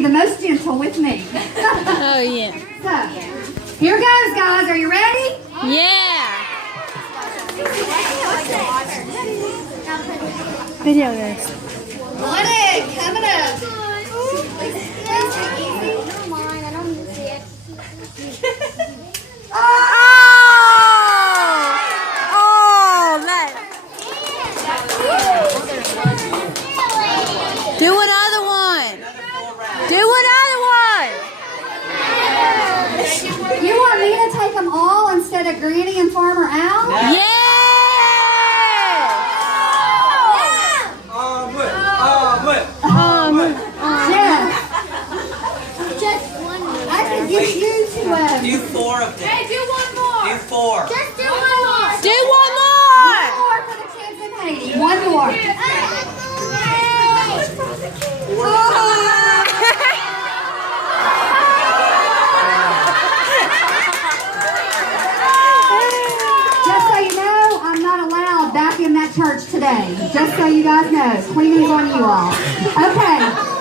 be the most gentle with me. Oh, yeah. So, here goes, guys. Are you ready? Yeah. Video this. Lennon, coming up. Do another one. Do another one. You want me to take them all instead of Granny and Farmer Al? Yeah. Jeff, Just one more. I can get you to Do 4 of them. Hey, do one more. Do 4. Just do one more. Do one one more. more for the kids in Haiti. One more. Just so you know, I'm not allowed back in that church today. Just so you guys know. Cleaning's on you all. Okay.